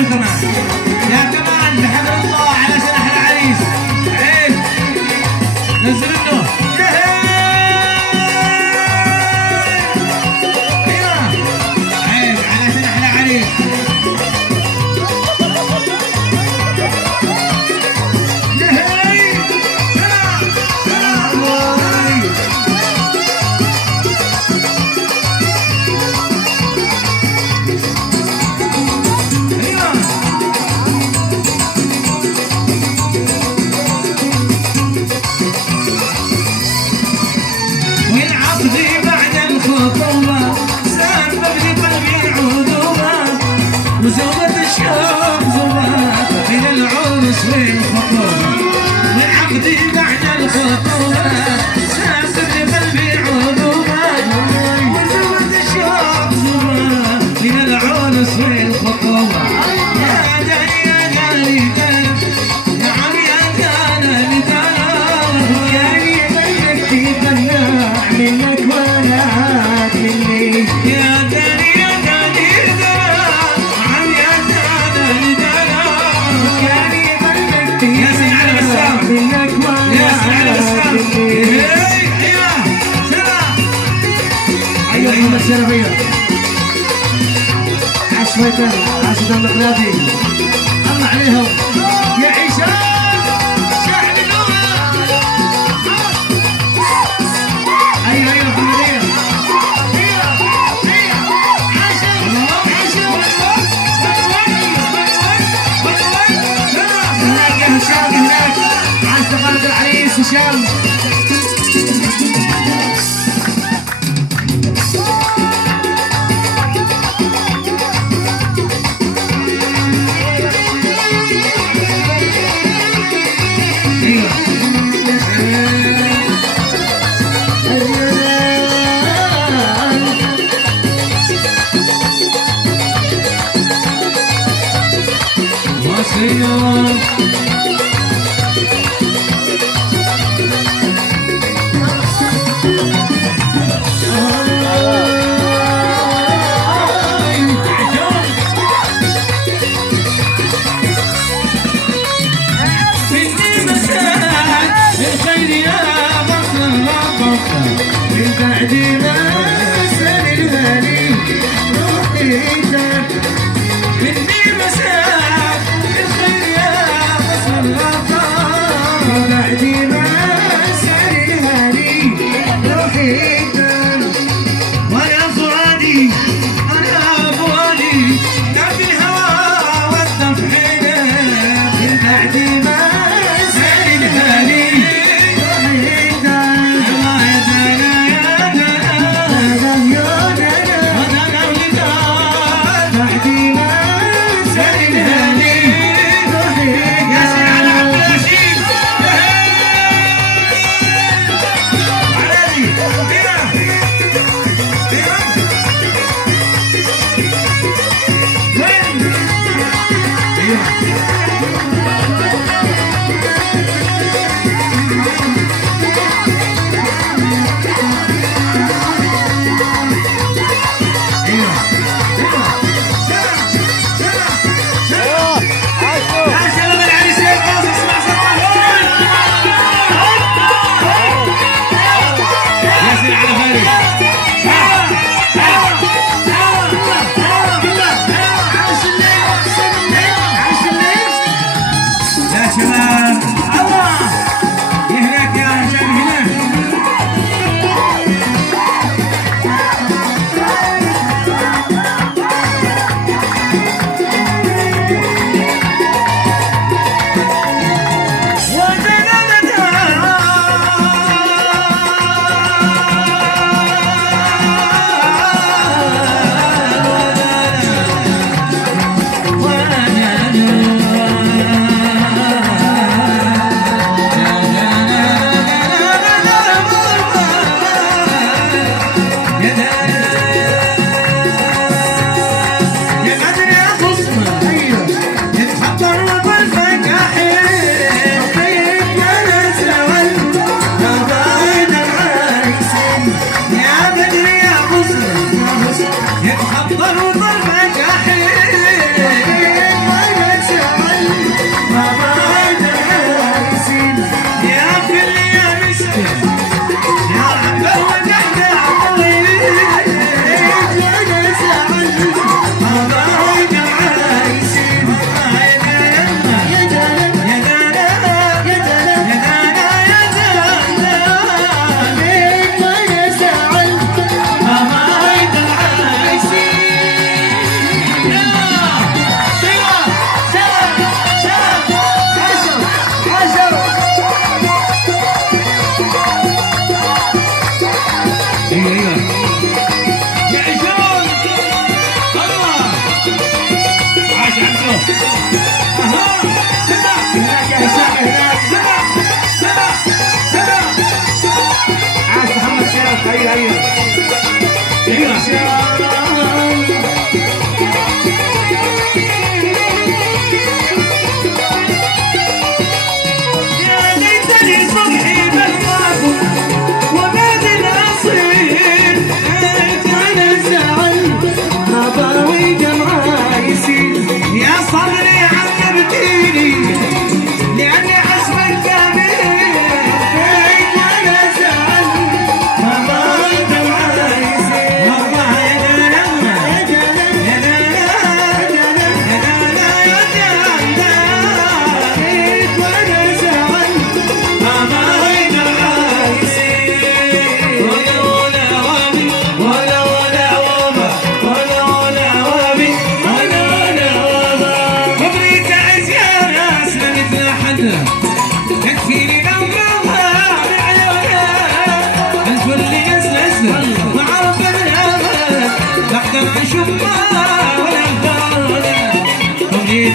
نزلوا كمان يا كمان بحب الله على سنح العريس عيب نزلوا عيب على سنح العريس وزوبة الشوق زوبات من العرس والخطوبة والعقد بعد الخطوبة سافر لقلبي عذوبات وزوبة الشوق زوبات من العرس والخطوبة يا داري يا داري يا عمي يا داري داري يا قلبك تدلع منك ولا عاد مني يا داري الشرفية عشويتنا عاشد المقلادي الله عليهم يا عيشان شاعر اللغة أيوة أيوة محمدية هناك يا هشام هناك عن استقالة العريس هشام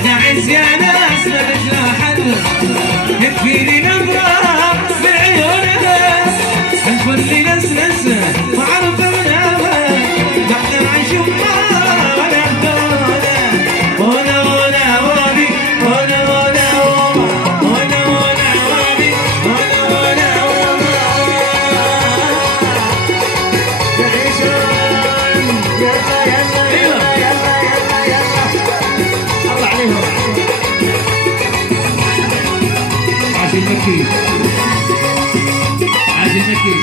تعز يا ناس ما بجنا حد يكفيني نظرة بعيونها الكل نسنس وعرف منها نقدر نشوف ولا ولا ولا وابي ولا ولا ولا ولا وابي ولا ولا يعيشون يلا يلا يلا يلا يلا الله عليهم عاشي المكي عاشي المكي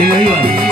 ايوه ايوه